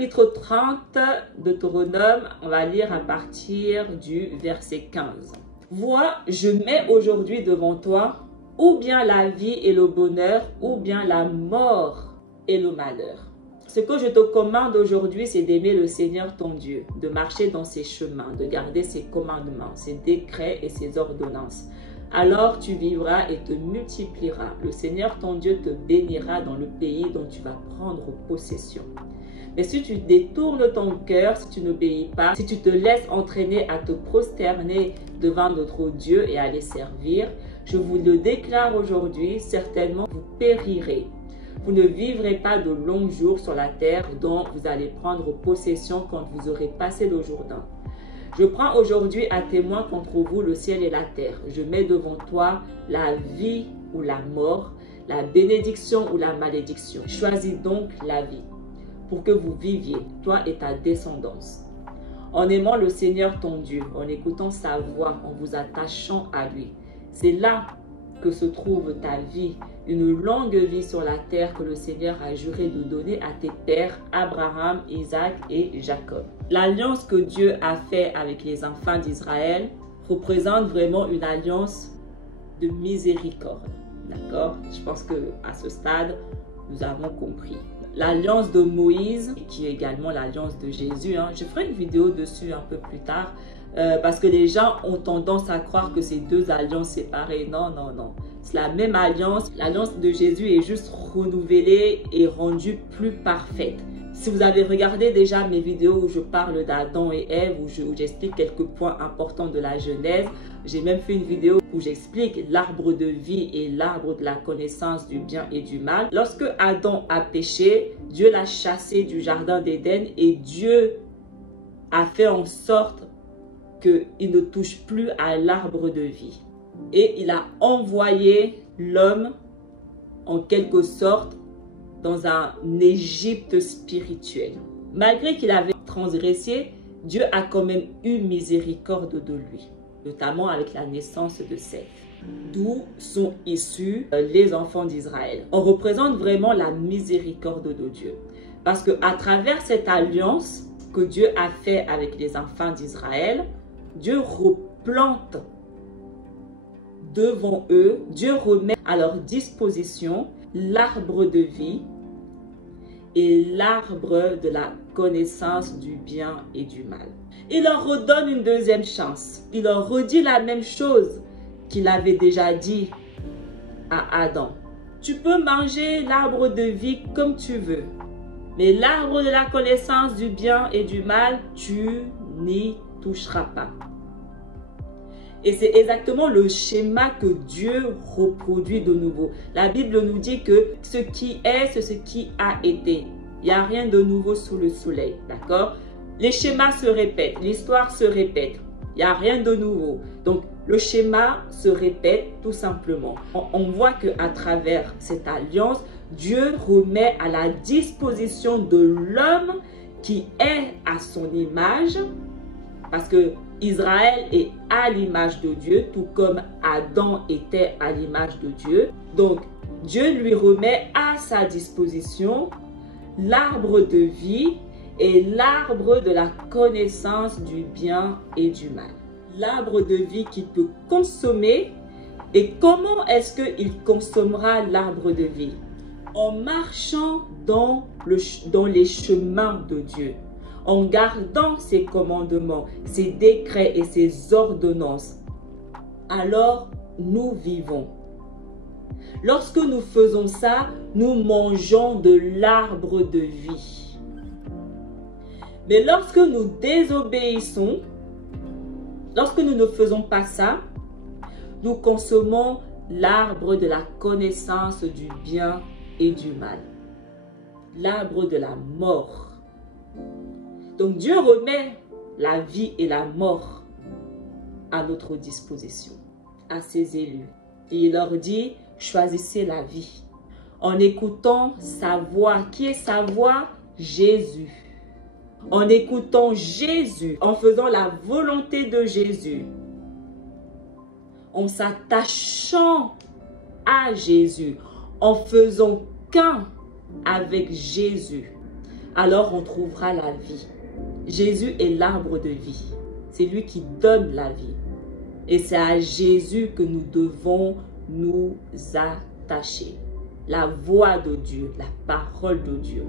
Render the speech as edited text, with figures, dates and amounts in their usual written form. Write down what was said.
chapitre 30 de Deutéronome, on va lire à partir du verset 15. Vois, je mets aujourd'hui devant toi ou bien la vie et le bonheur, ou bien la mort et le malheur. Ce que je te commande aujourd'hui, c'est d'aimer le Seigneur ton Dieu, de marcher dans ses chemins, de garder ses commandements, ses décrets et ses ordonnances. Alors tu vivras et te multiplieras. Le Seigneur ton Dieu te bénira dans le pays dont tu vas prendre possession. Mais si tu détournes ton cœur, si tu n'obéis pas, si tu te laisses entraîner à te prosterner devant notre Dieu et à les servir, je vous le déclare aujourd'hui, certainement vous périrez. Vous ne vivrez pas de longs jours sur la terre dont vous allez prendre possession quand vous aurez passé le Jourdain. Je prends aujourd'hui à témoin contre vous le ciel et la terre. Je mets devant toi la vie ou la mort, la bénédiction ou la malédiction. Choisis donc la vie pour que vous viviez, toi et ta descendance. En aimant le Seigneur ton Dieu, en écoutant sa voix, en vous attachant à lui. C'est là que se trouve ta vie, une longue vie sur la terre que le Seigneur a juré de donner à tes pères, Abraham, Isaac et Jacob. L'alliance que Dieu a faite avec les enfants d'Israël représente vraiment une alliance de miséricorde. D'accord? Je pense qu'à ce stade, nous avons compris. L'alliance de Moïse, qui est également l'alliance de Jésus, je ferai une vidéo dessus un peu plus tard, parce que les gens ont tendance à croire que c'est deux alliances séparées. Non, non, non. C'est la même alliance. L'alliance de Jésus est juste renouvelée et rendue plus parfaite. Si vous avez regardé déjà mes vidéos où je parle d'Adam et Ève, où j'explique quelques points importants de la Genèse, j'ai même fait une vidéo où j'explique l'arbre de vie et l'arbre de la connaissance du bien et du mal. Lorsque Adam a péché, Dieu l'a chassé du jardin d'Éden et Dieu a fait en sorte qu'il ne touche plus à l'arbre de vie. Et il a envoyé l'homme, en quelque sorte, dans un Égypte spirituel. Malgré qu'il avait transgressé, Dieu a quand même eu miséricorde de lui, notamment avec la naissance de Seth, d'où sont issus les enfants d'Israël. On représente vraiment la miséricorde de Dieu. Parce qu'à travers cette alliance que Dieu a fait avec les enfants d'Israël, Dieu replante devant eux, Dieu remet à leur disposition l'arbre de vie et l'arbre de la connaissance du bien et du mal. Il leur redonne une deuxième chance. Il leur redit la même chose qu'il avait déjà dit à Adam. Tu peux manger l'arbre de vie comme tu veux, mais l'arbre de la connaissance du bien et du mal, tu n'y toucheras pas. Et c'est exactement le schéma que Dieu reproduit de nouveau. La Bible nous dit que ce qui est, c'est ce qui a été. Il n'y a rien de nouveau sous le soleil. D'accord? Les schémas se répètent, l'histoire se répète. Il n'y a rien de nouveau. Donc, le schéma se répète tout simplement. On voit qu'à travers cette alliance, Dieu remet à la disposition de l'homme qui est à son image, parce que Israël est à l'image de Dieu, tout comme Adam était à l'image de Dieu. Donc, Dieu lui remet à sa disposition l'arbre de vie et l'arbre de la connaissance du bien et du mal. L'arbre de vie qu'il peut consommer. Et comment est-ce qu'il consommera l'arbre de vie? En marchant dans les chemins de Dieu, en gardant ses commandements, ses décrets et ses ordonnances. Alors, nous vivons. Lorsque nous faisons ça, nous mangeons de l'arbre de vie. Mais lorsque nous désobéissons, lorsque nous ne faisons pas ça, nous consommons l'arbre de la connaissance du bien et du mal. L'arbre de la mort. Donc Dieu remet la vie et la mort à notre disposition, à ses élus. Et il leur dit, choisissez la vie. En écoutant sa voix. Qui est sa voix? Jésus. En écoutant Jésus, en faisant la volonté de Jésus, en s'attachant à Jésus, en faisant qu'un avec Jésus. alors on trouvera la vie. Jésus est l'arbre de vie. C'est lui qui donne la vie. Et c'est à Jésus que nous devons nous attacher. La voix de Dieu, la parole de Dieu.